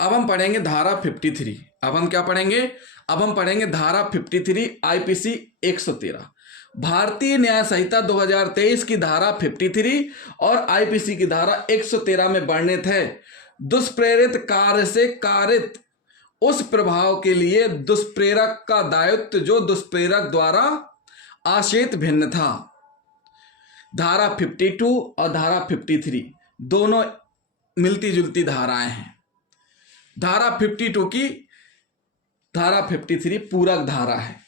अब हम पढ़ेंगे धारा 53। अब हम क्या पढ़ेंगे? अब हम पढ़ेंगे धारा 53 आईपीसी 113। भारतीय न्याय संहिता 2023 की धारा 53 और आईपीसी की धारा 113 में वर्णित है, दुष्प्रेरित कार्य से कारित उस प्रभाव के लिए दुष्प्रेरक का दायित्व जो दुष्प्रेरक द्वारा आशेत भिन्न था। धारा 52 और धारा 53 दोनों मिलती जुलती धाराएं हैं। धारा 52 की धारा 53 पूरक धारा है,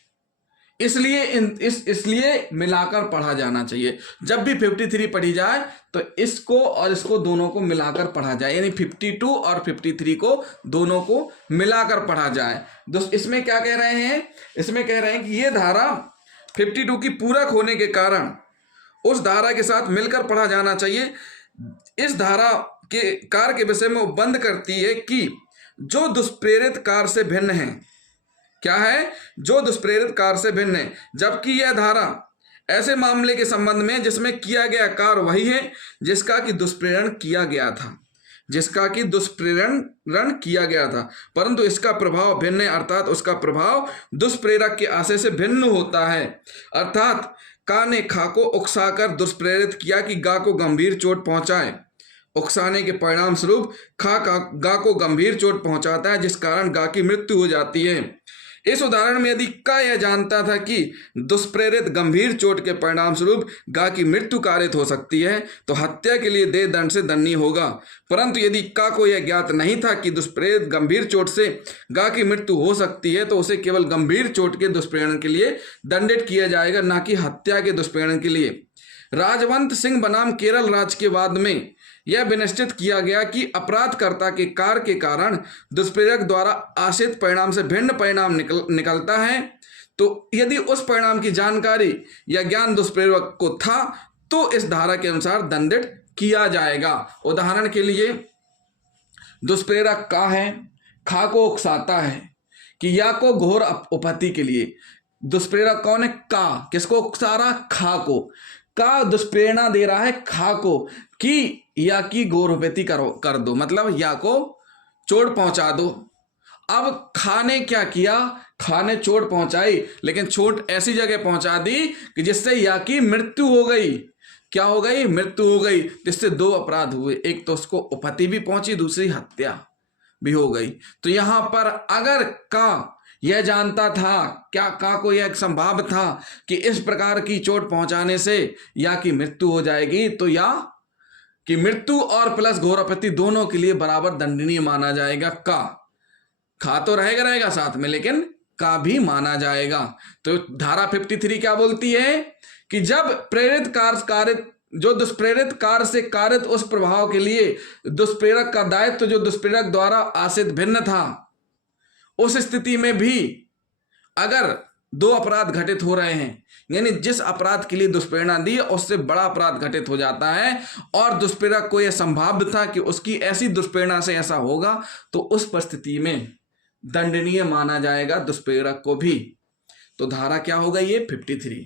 इसलिए इसलिए मिलाकर पढ़ा जाना चाहिए। जब भी 53 पढ़ी जाए तो इसको और इसको दोनों को मिलाकर पढ़ा जाए, यानी 52 और 53 को दोनों को मिलाकर पढ़ा जाए। दोस्त इसमें क्या कह रहे हैं? इसमें कह रहे हैं कि ये धारा 52 की पूरक होने के कारण उस धारा के साथ मिलकर पढ़ा जाना चाहिए। इस धारा के कार्य के विषय में वो बंद करती है कि जो दुष्प्रेरित कार्य से भिन्न है। क्या है? जो दुष्प्रेरित कार्य से भिन्न है। जबकि यह धारा ऐसे मामले के संबंध में जिसमें किया गया कार्य वही है जिसका कि दुष्प्रेरण किया गया था, जिसका कि दुष्प्रेरण किया गया था, परंतु इसका प्रभाव भिन्न है, अर्थात उसका प्रभाव दुष्प्रेरक के आशय से भिन्न होता है। अर्थात का ने खा को उकसाकर दुष्प्रेरित किया कि गा को गंभीर चोट पहुंचाए। उकसाने के परिणाम स्वरूप खा गा को गंभीर चोट पहुंचाता है, जिस कारण गा की मृत्यु हो जाती है। इस उदाहरण में यदि का यह जानता था कि दुष्प्रेरित गंभीर चोट के परिणाम स्वरूप गा की मृत्यु कारित हो सकती है तो हत्या के लिए देह दंड से दंडनीय होगा। परंतु यदि का को यह ज्ञात नहीं था कि दुष्प्रेरित गंभीर चोट से गा की मृत्यु हो सकती है तो उसे केवल गंभीर चोट के दुष्प्रेरण के लिए दंडित किया जाएगा, न कि हत्या के दुष्प्रेरण के लिए। राजवंत सिंह बनाम केरल राज्य के वाद में यह विनिश्चित किया गया कि अपराधकर्ता के कार्य के कारण दुष्प्रेरक द्वारा आशित परिणाम से भिन्न परिणाम निकलता है, तो यदि उस परिणाम की जानकारी या ज्ञान दुष्प्रेरक को था तो इस धारा के अनुसार दंडित किया जाएगा। उदाहरण के लिए दुष्प्रेरक का है, खा को उकसाता है कि या को घोर उपहति के लिए। दुष्प्रेरक कौन है? का। किसको उकसा रहा? खा को। का दुष्प्रेरणा दे रहा है खा को कि या की घोर उपहति कर दो, मतलब या को चोट पहुंचा दो। अब खा ने क्या किया? खा ने चोट पहुंचाई, लेकिन चोट ऐसी जगह पहुंचा दी कि जिससे या की मृत्यु हो गई। क्या हो गई? मृत्यु हो गई, जिससे दो अपराध हुए, एक तो उसको उपहति भी पहुंची, दूसरी हत्या भी हो गई। तो यहां पर अगर का यह जानता था, क्या का को यह संभाव था कि इस प्रकार की चोट पहुंचाने से या की मृत्यु हो जाएगी, तो या की मृत्यु और प्लस घोर उपहति दोनों के लिए बराबर दंडनीय माना जाएगा। का खा तो रहेगा साथ में, लेकिन का भी माना जाएगा। तो धारा 53 क्या बोलती है कि जब प्रेरित कार्य जो दुष्प्रेरित कार्य से कारित उस प्रभाव के लिए दुष्प्रेरक का दायित्व जो दुष्प्रेरक द्वारा आशित भिन्न था, उस स्थिति में भी अगर दो अपराध घटित हो रहे हैं, यानी जिस अपराध के लिए दुष्प्रेरणा दी उससे बड़ा अपराध घटित हो जाता है और दुष्प्रेरक को यह संभाव्य था कि उसकी ऐसी दुष्प्रेरणा से ऐसा होगा, तो उस परिस्थिति में दंडनीय माना जाएगा दुष्प्रेरक को भी। तो धारा क्या होगा? ये 53।